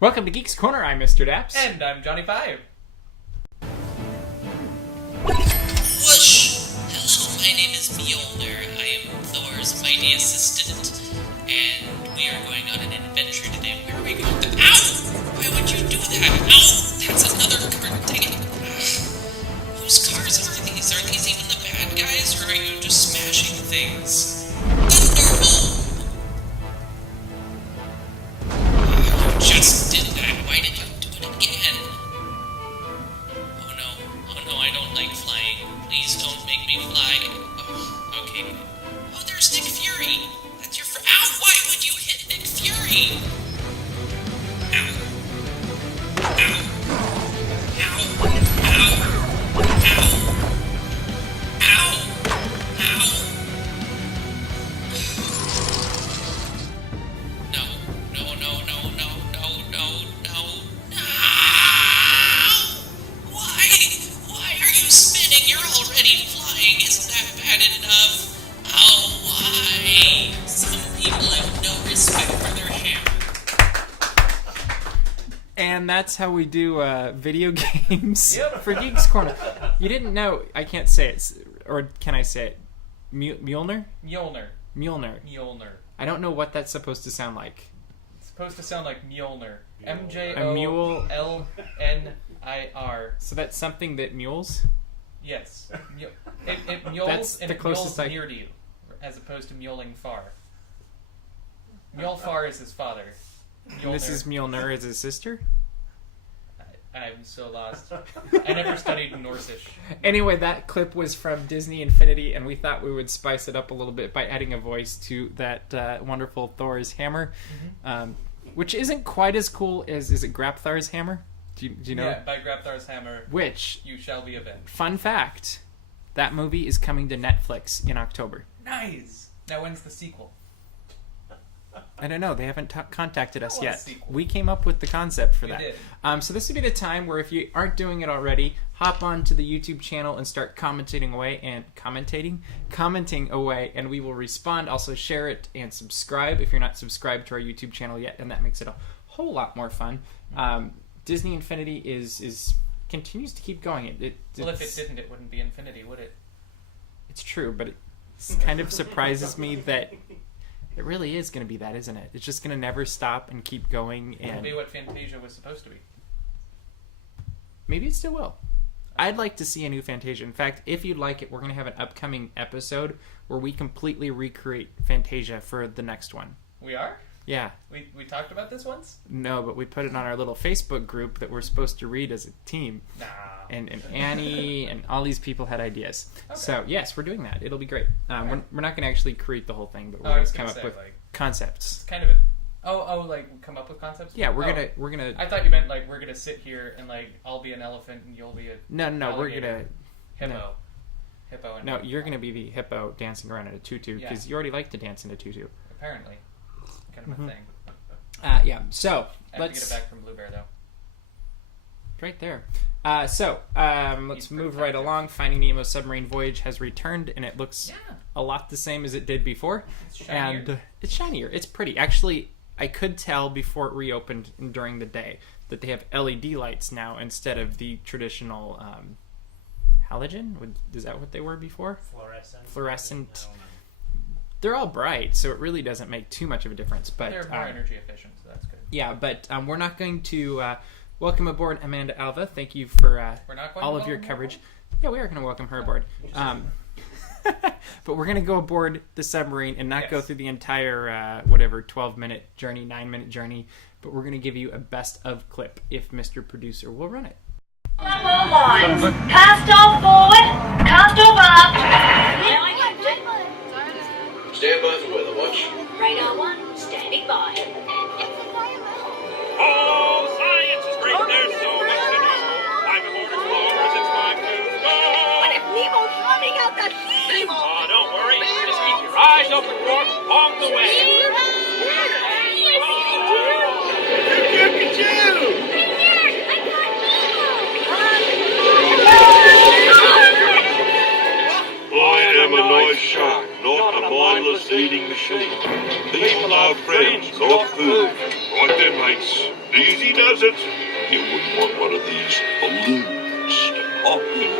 Welcome to Geeks Corner. I'm Mr. DAPs. And I'm Johnny Five. Whoosh! Hello, my name is Mjolnir. I am Thor's mighty assistant, and we are going on an adventure today. Where are we going? Ow! Why would you do that? Ow! That's another car. Dang it. Whose cars are these? Are these even the bad guys, or are you just smashing things? Thunderbolt! You just did that. Why did you do it again? Oh no, I don't like flying. Please don't make me fly. Oh, okay. Oh, there's Nick Fury. That's your Ow! Why would you hit Nick Fury? Ow. Ow. Ow. Ow. Ow. Ow. Ow. No. No, no, no, no, no, no, no. No! Why are you spinning? You're already flying. Isn't that bad enough? Oh, why? Some people have no respect for their hair. And that's how we do video games Yep. for Geeks Corner. You didn't know, I can't say it, or can I say it? Mjolnir? Mjolnir. Mjolnir. Mjolnir. I don't know what that's supposed to sound like. It's supposed to sound like Mjolnir. MJOLNIR. So that's something that mules? Yes. It mules That's and the it mules closest I- near to you, as opposed to muling far. Mjolfar is his father. Mrs. Mjolnir is his sister? I'm so lost. I never studied Norsish. Anyway, that clip was from Disney Infinity, and we thought we would spice it up a little bit by adding a voice to that wonderful Thor's hammer, which isn't quite as cool as, is it Grapthar's hammer? Do you know? Yeah, by Grapthar's hammer, Which, you shall be avenged. fun fact, that movie is coming to Netflix in October. Nice! Now when's the sequel? I don't know. They haven't contacted us I want a yet. sequel. We came up with the concept for We that. did. So this would be the time where, if you aren't doing it already, hop on to the YouTube channel and start commenting away, and we will respond. Also, share it and subscribe if you're not subscribed to our YouTube channel yet, and that makes it a whole lot more fun. Disney Infinity is continues to keep going. Well, if it didn't, it wouldn't be Infinity, would it? It's true, but it kind of surprises me that it really is going to be that, isn't it? It's just going to never stop and keep going. It'll And be what Fantasia was supposed to be. maybe it still will. I'd like to see a new Fantasia. In fact, if you'd like it, we're going to have an upcoming episode where we completely recreate Fantasia for the next one. We are? Yeah. We talked about this once? No, but we put it on our little Facebook group that we're supposed to read as a team. Nah. And Annie and all these people had ideas. Okay. So, yes, we're doing that. It'll be great. We're not going to actually create the whole thing, but we're I going was to come gonna up say, with like, concepts. it's kind of a... Oh, like, come up with concepts? Yeah, we're Oh. gonna. I thought you meant, like, we're gonna sit here and, like, I'll be an elephant and you'll be a No, we're alligator. gonna. hippo. No. Hippo and... No, you're gonna be the hippo dancing around in a tutu because Yeah. you already like to dance in a tutu. Apparently. Kind of a thing. Yeah. So I have to get it back from Blue Bear, though. right there. Let's He's move pretty right active. along. Finding Nemo's submarine voyage has returned, and it looks Yeah. a lot the same as it did before. It's shinier. And it's shinier. It's pretty. Actually, I could tell before it reopened and during the day that they have LED lights now instead of the traditional halogen. Is that what they were before? Fluorescent. I don't know. They're all bright, so it really doesn't make too much of a difference. But They're more energy efficient, so that's good. yeah, but we're not going to welcome aboard Amanda Alva. Thank you for We're not going all to of your welcome her coverage. Yeah, we are going to welcome her aboard. But we're going to go aboard the submarine and not go Yes. through the entire, 12-minute journey, 9-minute journey. But we're going to give you a best of clip if Mr. Producer will run it. Number one. Cast off forward. Cast off up. Stand by for weather watch. Radar 1, standing by. Oh, science is great. There's so much to do. I'm aboard Explorers. It's time to go. What if Nemo's running out the heat? Oh, don't worry. Just keep your eyes open for him along the way. I am a nice shark, not a mindless eating machine. People are friends, not food. Easy does it. You wouldn't want one of these balloons to pop in.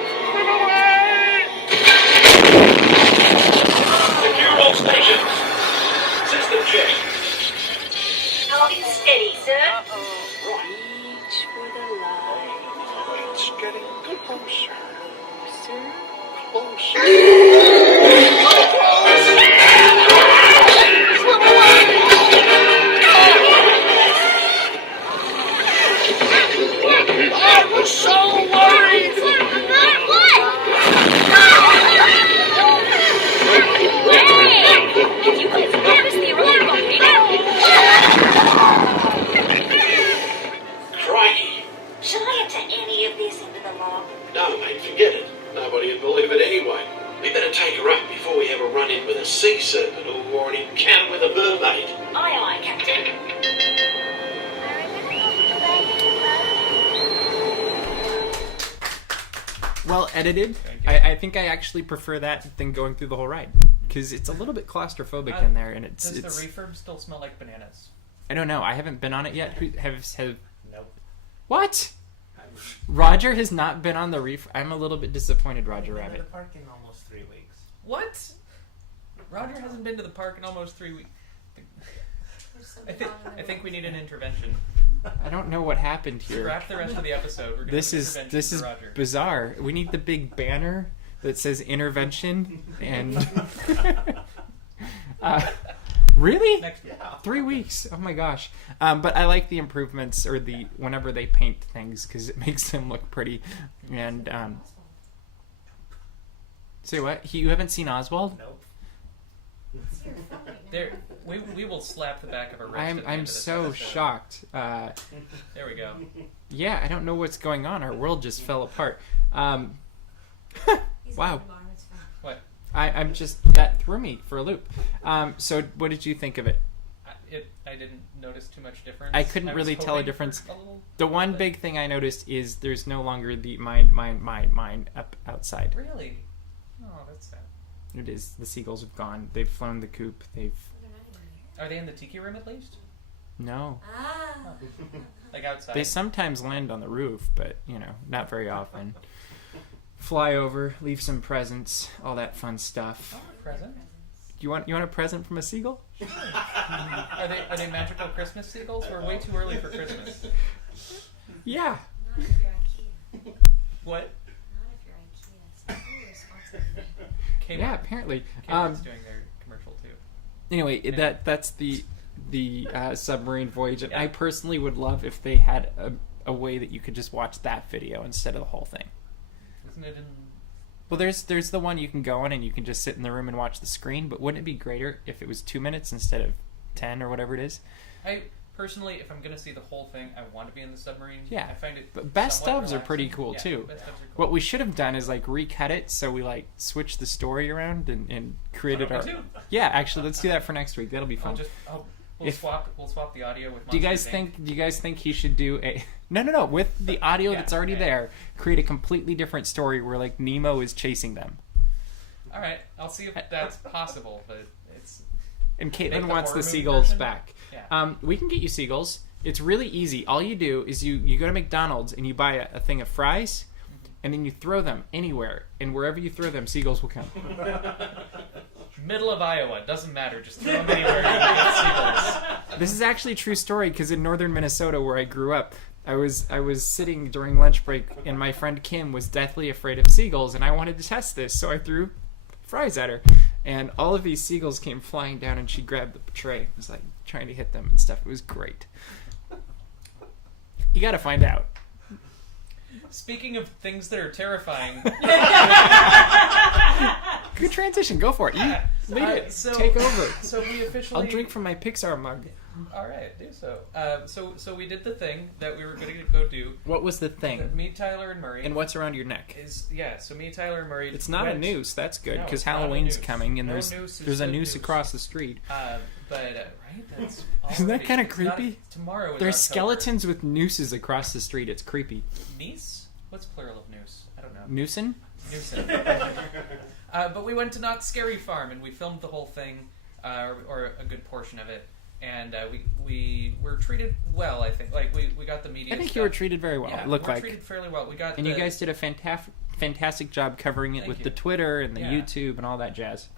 Secure all stations. System check. Holding steady, sir. Reach for the light. It's getting closer. I was so worried! Did you guys notice the alarm volcano? Crikey. Should I enter any of this into the log? No, mate, forget it. Nobody would believe it anyway. We better take her up before we have a run-in with a sea serpent or an encounter with a mermaid. Aye, aye, Captain. Well edited. Thank you. I think I actually prefer that than going through the whole ride because it's a little bit claustrophobic in there, and Does it's. the refurb still smell like bananas? I don't know. I haven't been on it yet. Who have Nope. what? Roger has not been on the reef. I'm a little bit disappointed, Roger I've been to Rabbit. the park in almost 3 weeks. What? Roger hasn't been to the park in almost 3 weeks. I think we need an intervention. I don't know what happened here. Scrap the rest of the episode. We're gonna This have an is intervention for Roger. bizarre. We need the big banner that says intervention and. Really? Next week. 3 weeks. Oh my gosh. But I like the improvements or the whenever they paint things because it makes them look pretty. And say what? You haven't seen Oswald? Nope. There, we will slap the back of her wrist. at the end I'm of this so episode. shocked. There we go. Yeah, I don't know what's going on. Our world just fell apart. Wow. What? I'm just that threw me for a loop. So what did you think of it? I didn't notice too much difference. I couldn't was really tell a hoping difference. for a little The one bit. big thing I noticed is there's no longer the mine up outside. Really? Oh, that's sad. It is. The seagulls have gone. They've flown the coop. They've Are they in the tiki room at least? no. Like outside? They sometimes land on the roof, but not very often. Fly over, leave some presents, all that fun stuff. Oh, present. You want a present from a seagull? Are they magical Christmas seagulls? We're way too early for Christmas. Yeah. Not if you're IKEA. What? Not if you're IKEA. It's totally responsible. Kmart. Yeah, apparently. Kmart's doing their commercial too. Anyway, that's the submarine voyage. And Yeah. I personally would love if they had a way that you could just watch that video instead of the whole thing. Isn't it in? Well, there's the one you can go on and you can just sit in the room and watch the screen. But wouldn't it be greater if it was 2 minutes instead of 10 or whatever it is? I personally, if I'm gonna see the whole thing, I want to be in the submarine. Yeah. I find it. But best somewhat ofs are pretty relaxing. cool Yeah, too. best ofs are cool. What we should have done is recut it so we switch the story around and created our. Me too. Yeah, actually, let's do that for next week. That'll be fun. We'll If- swap the audio with. Do you Monsters, guys Inc. think? Do you guys think he should do a? No. With the audio Yeah, that's already yeah. there, create a completely different story where Nemo is chasing them, All right, I'll see if that's possible, but it's. and Make Caitlin the wants horror the movie seagulls version? back. Yeah. We can get you seagulls. It's really easy. All you do is you go to McDonald's and you buy a thing of fries, and then you throw them anywhere, and wherever you throw them, seagulls will come. Middle of Iowa, doesn't matter. Just throw them anywhere. And you get seagulls. This is actually a true story because in northern Minnesota, where I grew up, I was sitting during lunch break, and my friend Kim was deathly afraid of seagulls, and I wanted to test this, so I threw fries at her, and all of these seagulls came flying down, and she grabbed the tray, and was trying to hit them and stuff. It was great. You got to find out. Speaking of things that are terrifying, Good transition. Go for it. You lead it. so- Take over. so we officially. I'll drink from my Pixar mug. All right, do so. So we did the thing that we were going to go do. What was the thing? Me, Tyler, and Murray. And what's around your neck? So me, Tyler, and Murray. It's not a went- noose. That's good No, because it's not a Halloween's noose. coming, and No there's noose is a good noose news. across the street. Right? That's. Isn't that already- kinda it's not- creepy? Tomorrow. Is There's October. skeletons with nooses across the street. It's creepy. Niece? What's plural of noose? I don't know. Noosin? Newsom. But we went to Not Scary Farm and we filmed the whole thing, or a good portion of it. and we were treated well. I think like we got the media. I think stuff. you were treated very well. Yeah, it looked we were like, treated fairly well. We got and you guys did a fantastic job covering it Thank with you. the Twitter and the Yeah. YouTube and all that jazz.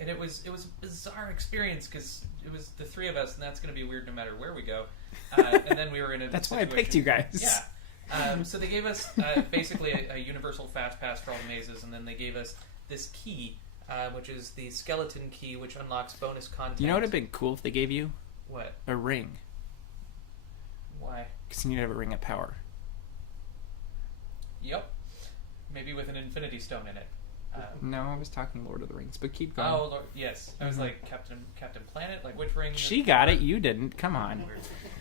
And it was a bizarre experience because it was the three of us, and that's going to be weird no matter where we go. And then we were in a That's why I situation- picked you guys. Yeah. So they gave us basically a universal fast pass for all the mazes, and then they gave us this key, which is the skeleton key, which unlocks bonus content. You know what would have been cool if they gave you? What? A ring. Why? Because you need to have a ring of power. Yep. Maybe with an infinity stone in it. No, I was talking Lord of the Rings, but keep going. Oh, Lord, yes. I was like Captain Planet. Like which ring? She got it, you didn't. Come on.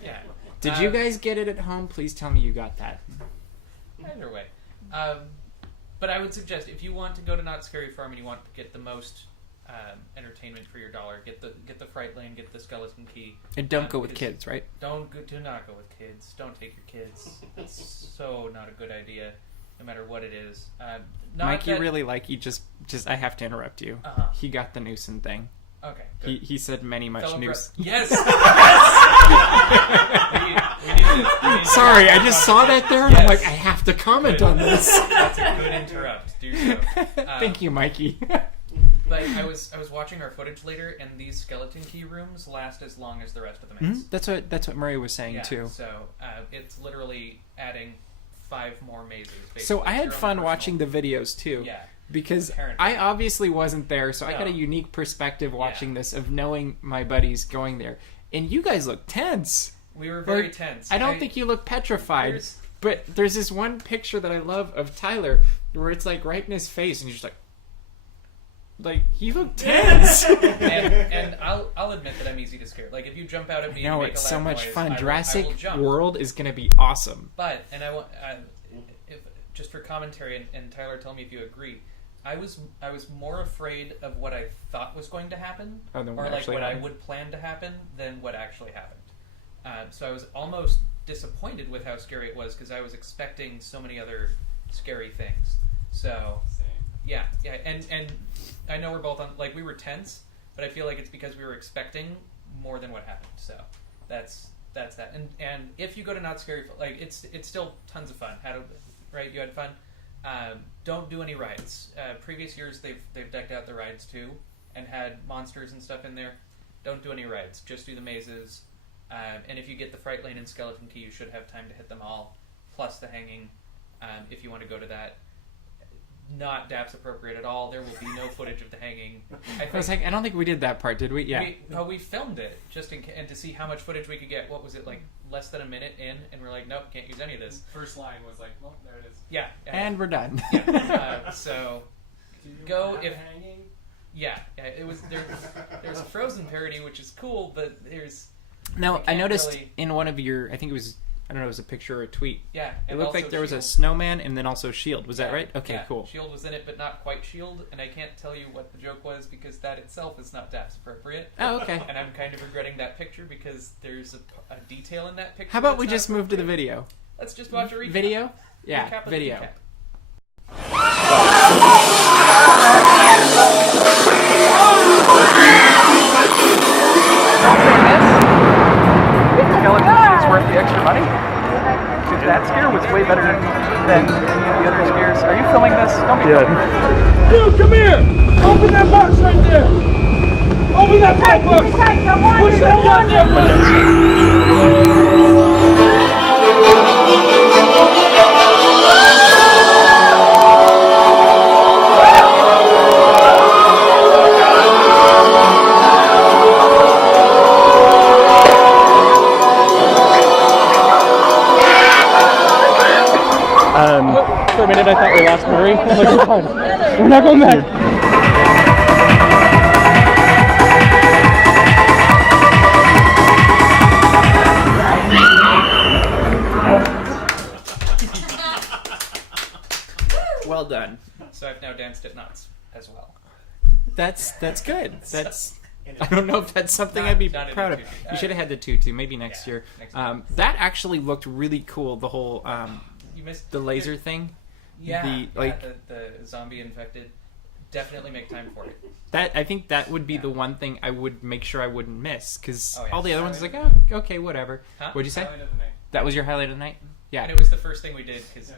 Yeah. Did you guys get it at home? Please tell me you got that. Either way. But I would suggest if you want to go to Not Scary Farm and you want to get the most entertainment for your dollar, get the Fright Lane, get the skeleton key. And don't go with because kids, right? Do not go with kids. Don't take your kids. It's so not a good idea, no matter what it is. Mikey really he just I have to interrupt you. Uh-huh. He got the Newsom thing. Okay. Good. He said many much news. Yes. Sorry, I just saw that there and I'm like, I have to comment on this. That's a good interrupt. Do so. Thank you, Mikey. But I was watching our footage later, and these skeleton key rooms last as long as the rest of the maze. That's what Murray was saying too. So it's literally adding 5 more mazes. Basically. So I had Your own fun personal- watching the videos too. Yeah. Because Apparently. I obviously wasn't there, so I got a No. unique perspective watching this of knowing my buddies going there. And you guys look tense. We were very tense. I don't think you look petrified. There's- But there's this one picture that I love of Tyler where it's like right in his face and he's just like he looked tense. and I'll admit that I'm easy to scare. Like if you jump out at me, No, and make it's a so loud much noise, fun. I will Jurassic jump. World is going to be awesome. But and I want just for commentary, and Tyler, tell me if you agree. I was more afraid of what I thought was going to happen, Oh, than or what like actually what happened. I would plan to happen, than what actually happened. So I was almost disappointed with how scary it was because I was expecting so many other scary things. So yeah, and I know we're both on we were tense, but I feel like it's because we were expecting more than what happened. So that's that. And if you go to Not Scary, it's still tons of fun. Right? You had fun. Don't do any rides. Previous years they've decked out the rides too and had monsters and stuff in there. Don't do any rides. Just do the mazes. And if you get the Fright Lane and Skeleton Key, you should have time to hit them all. Plus the hanging, if you want to go to that. Not DAPs appropriate at all. There will be no footage of the hanging. I don't think we did that part, did we? Yeah. We filmed it just and to see how much footage we could get. What was it, like less than a minute in? And we're like, nope, can't use any of this. First line was like, well, there it is. Yeah. And we're done. Yeah. So go if hanging. Yeah. It was there. There's a Frozen parody, which is cool, but there's. Now I noticed really... in one of your, I think it was, I don't know, it was a picture or a tweet. Yeah. It looked like there was a Shield. snowman and then also Shield. Was that right? Okay, yeah. cool. Shield was in it, but not quite Shield, and I can't tell you what the joke was because that itself is not DAPs appropriate. Oh, okay. And I'm kind of regretting that picture because there's a detail in that picture. How about that's we not just move to the appropriate. video? Let's just watch a recap. Video? Yeah, Recap of the video. recap. It's worth the extra money. Dude, that scare was way better than any of the other scares. Are you filming this? Don't be filming. Dude, come here! Open that box right there! Open that pipe box! Push that goddamn For a minute, I thought we lost Murray. I'm like, we're fine. We're not going back. Well done. So I've now danced at Nuts as well. That's good. That's. I don't know if that's something I'd be not in proud a of. tutu. You should have had the tutu. Maybe next year. next year. That actually looked really cool. The whole You missed the laser thing. Yeah, The, like, the zombie infected. definitely make time for it. I think that would be the one thing I would make sure I wouldn't miss, because Oh, yeah. all the other ones is like, oh, okay, whatever. Huh? What'd you say? Highlight of the night. That was your highlight of the night? Yeah. And it was the first thing we did because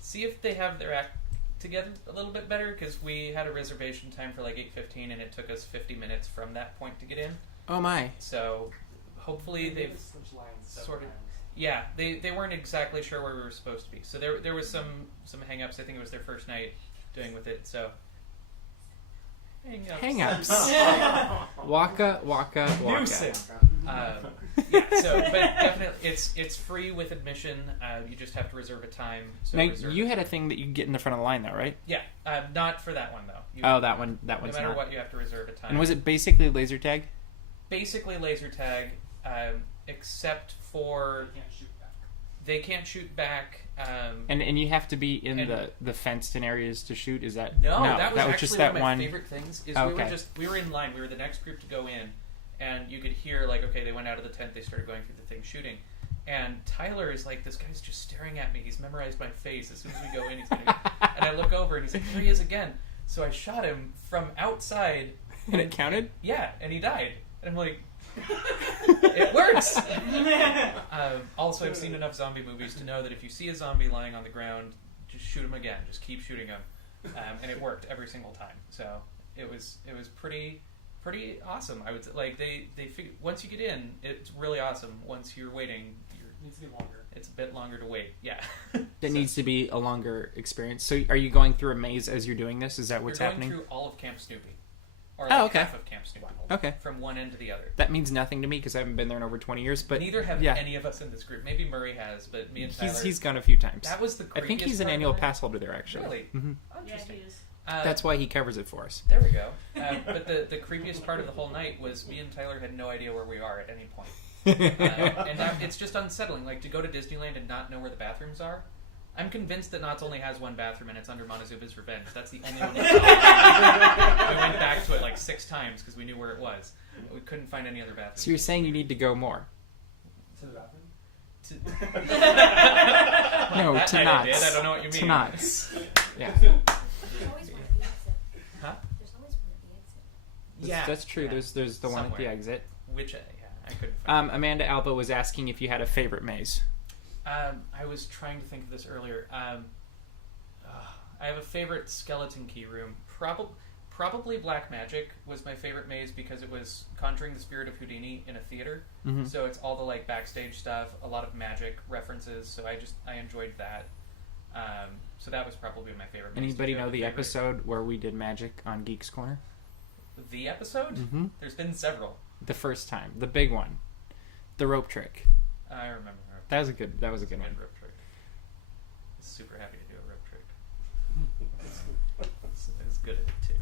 see if they have their act together a little bit better, because we had a reservation time for like 8:15 and it took us 50 minutes from that point to get in. Oh my. So hopefully they've Switch lines sort of. times. Yeah, they weren't exactly sure where we were supposed to be. So there was some hang-ups. I think it was their first night doing with it. So Hang-ups. Waka, waka, waka. Nuisance. Yeah, so but definitely it's free with admission. You just have to reserve a time. So Now, reserve you it. had a thing that you could get in the front of the line, though, right? Yeah, not for that one though. You, Oh, that one's no matter not. what, you have to reserve a time. And was it basically laser tag? basically laser tag, except for Can't shoot back. they can't shoot back. And you have to be in and- the fenced in areas to shoot. Is that No, that was actually just one that of my one. favorite things. Is Okay. we were in line. We were the next group to go in, and you could hear like, okay, they went out of the tent. They started going through the thing shooting, and Tyler is like, this guy's just staring at me. He's memorized my face. As soon as we go in, he's gonna. And I look over, and he's like, there he is again. So I shot him from outside, And it counted? yeah, and he died. And I'm like, it works. Also, I've seen enough zombie movies to know that if you see a zombie lying on the ground, just shoot him again. Just keep shooting him, and it worked every single time. So it was pretty awesome. I would say, like they once you get in, it's really awesome. Once you're waiting, Needs to be longer. it's a bit longer to wait. Yeah, That needs to be a longer experience. So are you going through a maze as you're doing this? Is that what's you're going happening? through all of Camp Snoopy, or Oh, like okay. half of Camp Snoopy. Okay. From one end to the other. That means nothing to me because I haven't been there in over 20 years. But Neither have yeah, any of us in this group. Maybe Murray has, but me and Tyler. he's gone a few times. That was the I think creepiest he's an part annual of it. pass holder there, actually. Really? hmm Interesting. That's why he covers it for us. There we go. But the creepiest part of the whole night was me and Tyler had no idea where we are at any point. And that, it's just unsettling. Like, to go to Disneyland and not know where the bathrooms are. I'm convinced that Knott's only has one bathroom and it's under Montezuma's Revenge. That's the only one we saw. We went back to it like 6 times because we knew where it was. We couldn't find any other bathrooms. So you're saying you need to go more? To the bathroom? No, That to night I Knott's. did. I don't know what you mean. To Knott's. Yeah. There's always one at the exit. Huh? There's always one at the exit. Yeah. That's true. Yeah. There's the one at the Somewhere. exit. Which, yeah, I couldn't find Amanda Alba was asking if you had a favorite maze. I was trying to think of this earlier. I have a favorite skeleton key room. Probably Black Magic was my favorite maze because it was conjuring the spirit of Houdini in a theater. Mhm. So it's all the like backstage stuff, a lot of magic references. So I enjoyed that. So that was probably my favorite maze. Anybody Did you know have a the favorite? episode where we did magic on Geeks Corner? The episode? Mhm. There's been several. The first time, the big one, the rope trick. I remember. That was a good one. Rope trick. I was super happy to do a rope trick. I was good at it too.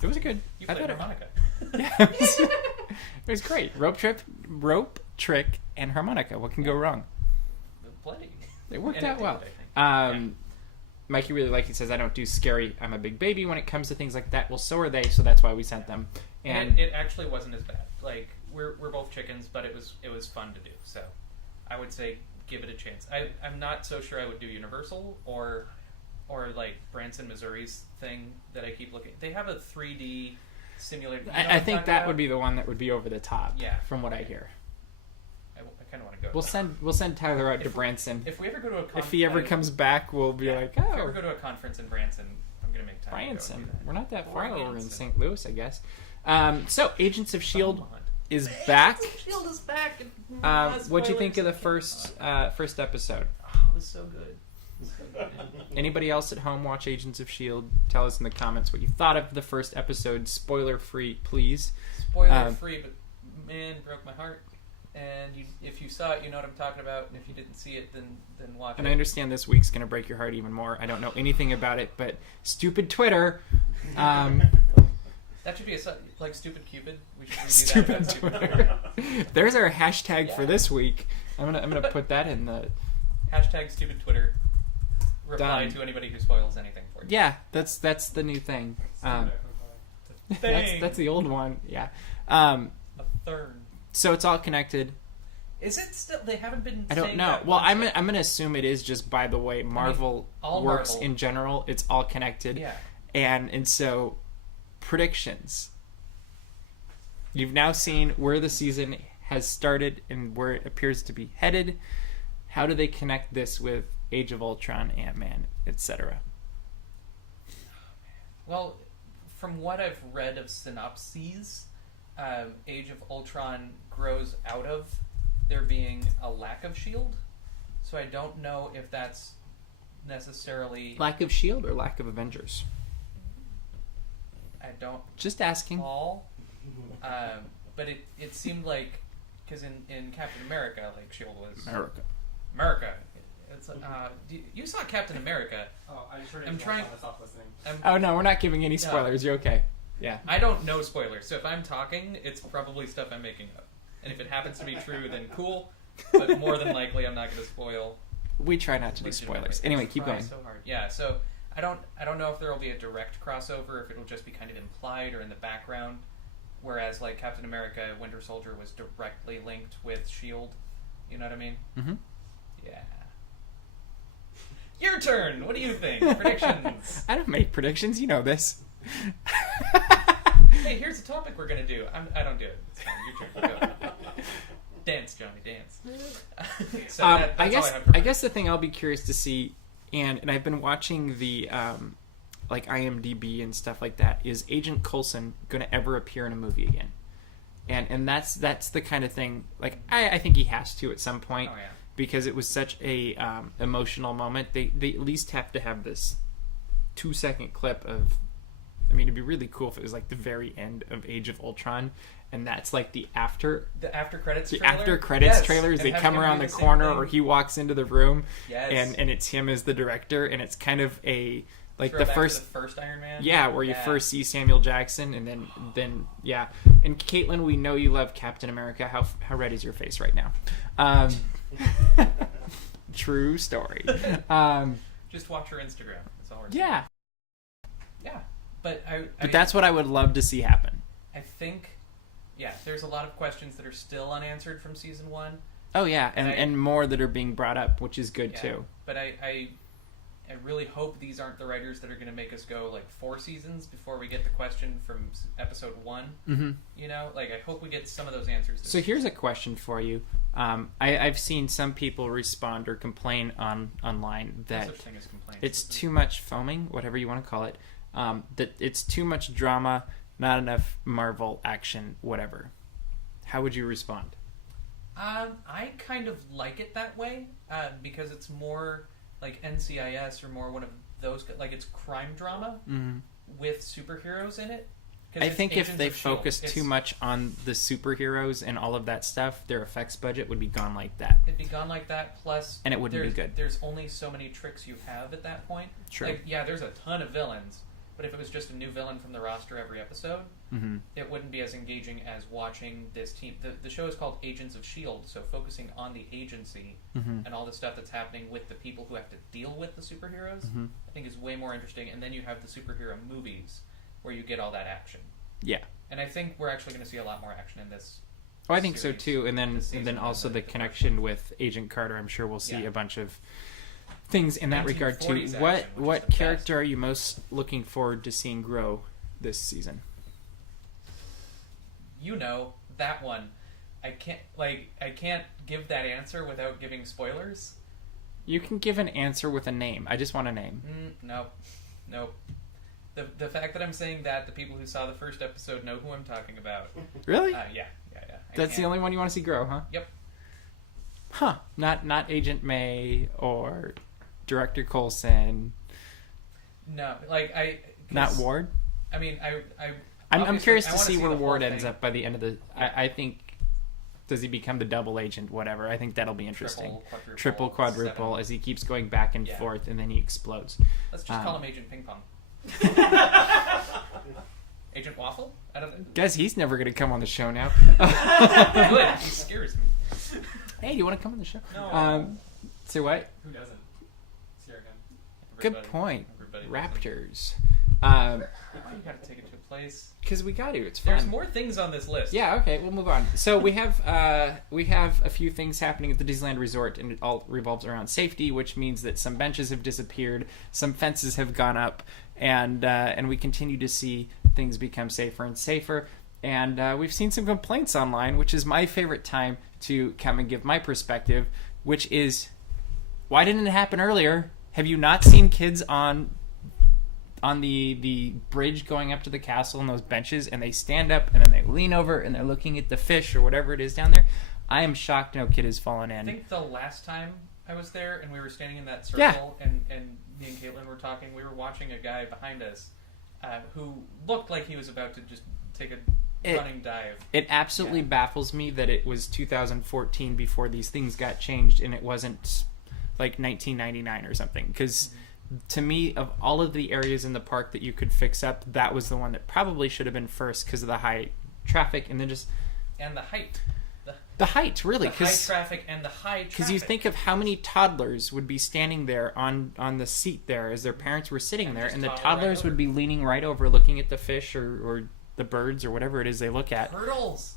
It was a good. You I played thought harmonica. Yeah, it was great. Rope trick, and harmonica. What can go wrong? Plenty. It worked And it out did, well. I think. Mikey really liked it. Says I don't do scary. I'm a big baby when it comes to things like that. Well, so are they. So that's why we sent them. And it actually wasn't as bad. Like we're both chickens, but it was fun to do. So I would say give it a chance. I'm not so sure I would do Universal or like Branson, Missouri's thing that I keep looking. They have a 3D simulator. You know what I I'm think talking that about? would be the one that would be over the top. Yeah. From what I hear. I kind of want to go. We'll send Tyler out to If- Branson. If we ever go to a If he ever comes back, we'll be like, If we oh, ever go to a conference in Branson, I'm gonna make time. to go and Branson. do that. We're not that far. We're in Branson. St. Louis, I guess. So Agents of Shield Beaumont. is back. Shield is back. What'd you think of the first episode? Oh, it was so good. Anybody else at home watch Agents of S.H.I.E.L.D.? Tell us in the comments what you thought of the first episode. Spoiler free, please. Spoiler free, but man, broke my heart. And if you saw it, you know what I'm talking about. And if you didn't see it, then watch And it. I understand this week's going to break your heart even more. I don't know anything about it, but stupid Twitter. That should be like Stupid Cupid. We should redo Stupid that. Twitter. There's our hashtag for Yeah. this week. I'm gonna put that in the... Hashtag Stupid Twitter. Reply Done. to anybody who spoils anything for you. Yeah, that's the new thing. Thing. That's the old one. Yeah. A third. So it's all connected. Is it still? They haven't been. I don't saying know. that Well, once I'm yet. gonna assume it is just by the way Marvel all works Marvel. in general. It's all connected. Yeah. And so, predictions. You've now seen where the season has started and where it appears to be headed. How do they connect this with Age of Ultron, Ant-Man, etc.? Well, from what I've read of synopses, Age of Ultron grows out of there being a lack of S.H.I.E.L.D. So I don't know if that's necessarily... Lack of S.H.I.E.L.D. or lack of Avengers? I don't... Just asking. All. But it seemed like... Because in Captain America, like, S.H.I.E.L.D. was... America. It's, you saw Captain America. Oh, I just heard I'm trying... to stop listening. Oh, no, we're not giving any spoilers. You're okay. Yeah. I don't know spoilers, so if I'm talking, it's probably stuff I'm making up. And if it happens to be true, then cool. But more than likely, I'm not going to spoil. We try not to do spoilers. Anyway, keep going. So hard. Yeah, so I don't know if there will be a direct crossover, if it'll just be kind of implied or in the background. Whereas, like, Captain America, Winter Soldier was directly linked with S.H.I.E.L.D. You know what I mean? Mm-hmm. Yeah. Your turn! What do you think? Predictions! I don't make predictions. You know this. Hey, here's a topic we're going to do. I don't do it. It's fine. Your turn. Go. Dance, Johnny, dance. So that's I guess all I have for I guess the thing I'll be curious to see, and I've been watching the like IMDb and stuff like that, is Agent Coulson going to ever appear in a movie again? And that's the kind of thing, like, I think he has to at some point. Oh, yeah. Because it was such a emotional moment. They at least have to have this 2-second clip of... I mean, it'd be really cool if it was like the very end of Age of Ultron, and that's like the after credits the trailer? after credits Yes. trailers. And They have come him around do the the same corner, thing. or he walks into the room, Yes. and it's him as the director, and it's kind of a like Throwback the to first the first Iron Man. yeah, where you first see Samuel Jackson, and then yeah. And Caitlin, we know you love Captain America. How red is your face right now? True story. Just watch her Instagram. That's all we're saying. Yeah. Yeah. But But that's what I would love to see happen. I think, yeah, there's a lot of questions that are still unanswered from season 1. Oh yeah, and more that are being brought up, which is good too. But I really hope these aren't the writers that are going to make us go like 4 seasons before we get the question from episode 1. Mm-hmm. You know, like I hope we get some of those answers. So here's a question for you. I've seen some people respond or complain online that No such thing as complaints. it's too much foaming, whatever you want to call it. That it's too much drama, not enough Marvel action, whatever. How would you respond? I kind of like it that way because it's more like NCIS or more one of those, like it's crime drama with superheroes in it. I think if they S.H.I.E.L.D. focused too It's- much on the superheroes and all of that stuff, their effects budget would be gone like that. It'd be gone like that, plus... And it wouldn't be good. There's only so many tricks you have at that point. True. Like, yeah, there's a ton of villains, but if it was just a new villain from the roster every episode, it wouldn't be as engaging as watching this team. The show is called Agents of S.H.I.E.L.D., so focusing on the agency and all the stuff that's happening with the people who have to deal with the superheroes, I think is way more interesting. And then you have the superhero movies, where you get all that action. Yeah. And I think we're actually going to see a lot more action in this. Oh, I think so series too. And this then season also than the connection with Agent Carter. I'm sure we'll see Yeah. a bunch of things in that regard too. 1940s What action, which what is the character are you most looking forward to seeing grow this season? You know, that one. I can't give that answer without giving spoilers. You can give an answer with a name. I just want a name. Nope. The fact that I'm saying that the people who saw the first episode know who I'm talking about. Really? Yeah. That's the only one you want to see grow, huh? Yep. Huh. Not Agent May or Director Coulson. No, like Not Ward? I mean, I'm obviously, curious I to wanna see where the whole Ward thing. ends up by the end of the... I think... Does he become the double agent, whatever? I think that'll be interesting. Triple, quadruple, 7. as he keeps going back and Yeah. forth, and then he explodes. Let's just call him Agent Ping Pong. Agent Waffle? I don't know. Guys, he's never going to come on the show now. Good. He scares me. Hey, do you want to come on the show? No. Say what? Who doesn't? Let's hear again. Good point. Everybody Raptors. Why you gotta take it to a place? Because we got to. It's fun. There's more things on this list. Yeah, okay, we'll move on. So we have a few things happening at the Disneyland Resort, and it all revolves around safety, which means that some benches have disappeared, some fences have gone up, and we continue to see things become safer and safer. And we've seen some complaints online, which is my favorite time to come and give my perspective, which is, why didn't it happen earlier? Have you not seen kids on the bridge going up to the castle and those benches, and they stand up and then they lean over and they're looking at the fish or whatever it is down there? I am shocked no kid has fallen in. I think the last time I was there and we were standing in that circle and me and Caitlin were talking, we were watching a guy behind us who looked like he was about to just take a running dive. It absolutely baffles me that it was 2014 before these things got changed and it wasn't like 1999 or something. Because to me, of all of the areas in the park that you could fix up, that was the one that probably should have been first because of the high traffic and then just... And the height. The height, really. The high traffic and the high traffic. Because you think of how many toddlers would be standing there on the seat there as their parents were sitting there, and the toddlers would be leaning right over looking at the fish or the birds or whatever it is they look at.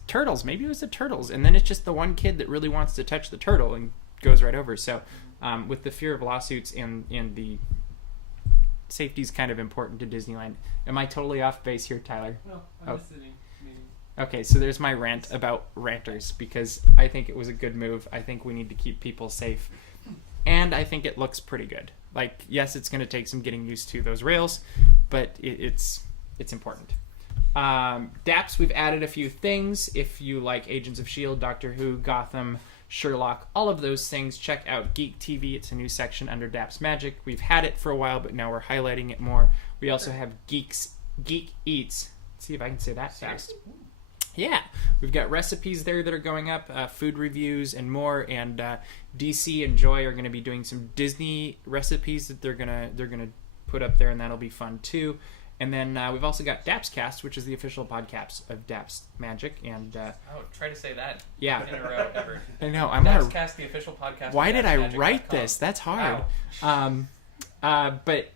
Turtles. Maybe it was the turtles. And then it's just the one kid that really wants to touch the turtle and goes right over. So with the fear of lawsuits and the safety is kind of important to Disneyland. Am I totally off base here, Tyler? No, I'm listening. Okay, so there's my rant about ranters, because I think it was a good move. I think we need to keep people safe. And I think it looks pretty good. Like, yes, it's going to take some getting used to those rails, but it's important. DAPs, we've added a few things. If you like Agents of S.H.I.E.L.D., Doctor Who, Gotham, Sherlock, all of those things, check out Geek TV. It's a new section under DAPs Magic. We've had it for a while, but now we're highlighting it more. We also have Geek Eats. Let's see if I can say that fast. Yeah, we've got recipes there that are going up, food reviews and more, and DC and Joy are going to be doing some Disney recipes that they're gonna put up there, and that'll be fun too. And then we've also got DAPS Cast, which is the official podcast of DAPS Magic, and try to say that in a row ever. I know. DAPS Cast, the official podcast. Why did I write this? That's hard. But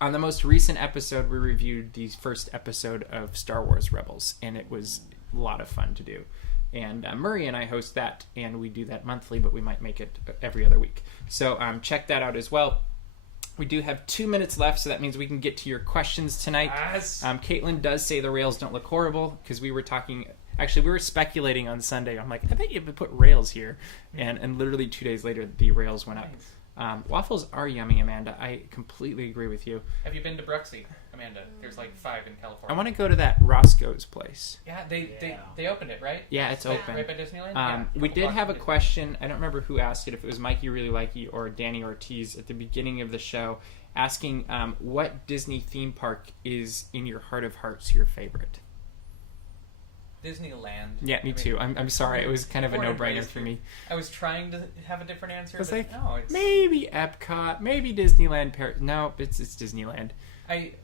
on the most recent episode, we reviewed the first episode of Star Wars Rebels, and it was a lot of fun to do. And Murray and I host that, and we do that monthly, but we might make it every other week. So check that out as well. We do have 2 minutes left, so that means we can get to your questions tonight. Yes. Caitlin does say the rails don't look horrible, because we were talking... Actually, we were speculating on Sunday. I'm like, I bet you would put rails here. And literally 2 days later, the rails went up. Waffles are yummy, Amanda. I completely agree with you. Have you been to Bruxy, Amanda? There's like 5 in California. I want to go to that Roscoe's place. Yeah, they opened it, right? Yeah, it's open. Right by Disneyland? We did have a question. I don't remember who asked it, if it was Mikey Really Likey or Danny Ortiz at the beginning of the show, asking what Disney theme park is in your heart of hearts your favorite? Disneyland. Yeah, me too. I'm sorry. It was kind of a no-brainer for me. I was trying to have a different answer. I was but like, no, it's... maybe Epcot, maybe Disneyland Paris. No, it's Disneyland. A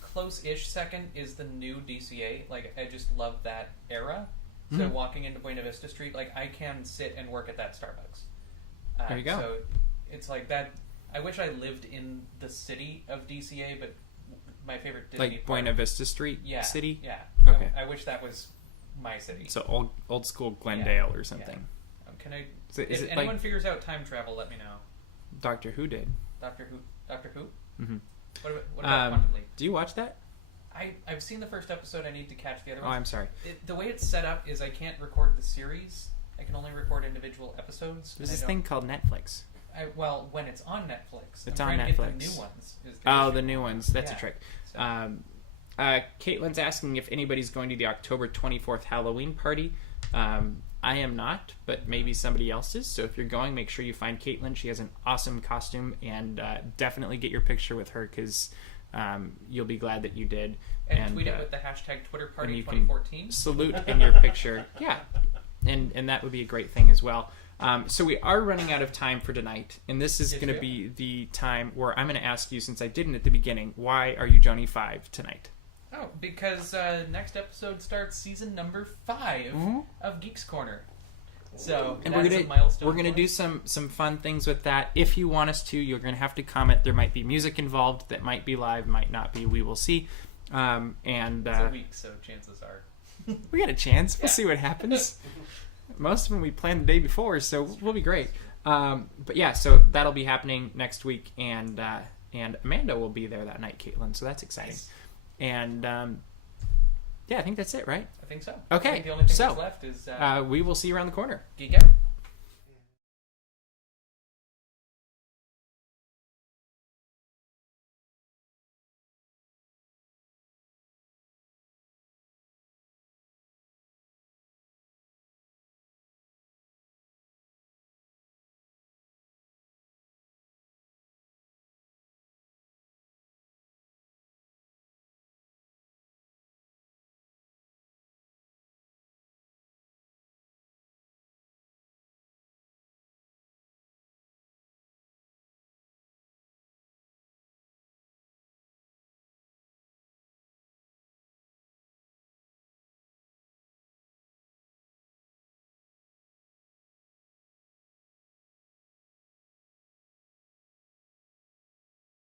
close-ish second is the new DCA. Like, I just love that era. So walking into Buena Vista Street, like, I can sit and work at that Starbucks. There you go. So it's like that. I wish I lived in the city of DCA, but my favorite Disney like Buena Vista Street city? Yeah. Okay. I wish that was my city. So old school Glendale or something. Yeah. Can I? Is if it anyone like figures out time travel, let me know. Doctor Who did. Doctor Who? Mm-hmm. What about Quantum Leap? Do you watch that? I've seen the first episode. I need to catch the other Oh, ones. I'm sorry. The way it's set up is I can't record the series. I can only record individual episodes. There's this thing called Netflix. When it's on Netflix. It's I'm on trying to Netflix. get the new ones. The new ones. That's a trick. So. Caitlin's asking if anybody's going to the October 24th Halloween party. I am not, but maybe somebody else is. So if you're going, make sure you find Caitlin. She has an awesome costume, and definitely get your picture with her, because you'll be glad that you did. And tweet it with the hashtag #TwitterParty2014. You can salute in your picture. Yeah, and that would be a great thing as well. So we are running out of time for tonight, and this is going to be the time where I'm going to ask you, since I didn't at the beginning, why are you Joni 5 tonight? Oh, because next episode starts season number 5 of Geeks Corner. So and that's we're gonna do some fun things with that. If you want us to, you're gonna have to comment. There might be music involved that might be live, might not be. We will see. And it's a week, so chances are we got a chance. We'll see what happens. Most of them we planned the day before, so we'll be great. But yeah, so that'll be happening next week, and and Amanda will be there that night, Caitlin. So that's exciting. Nice. And yeah, I think that's it, right? I think so. Okay, I think the only thing so, that's left is we will see you around the corner. geek out.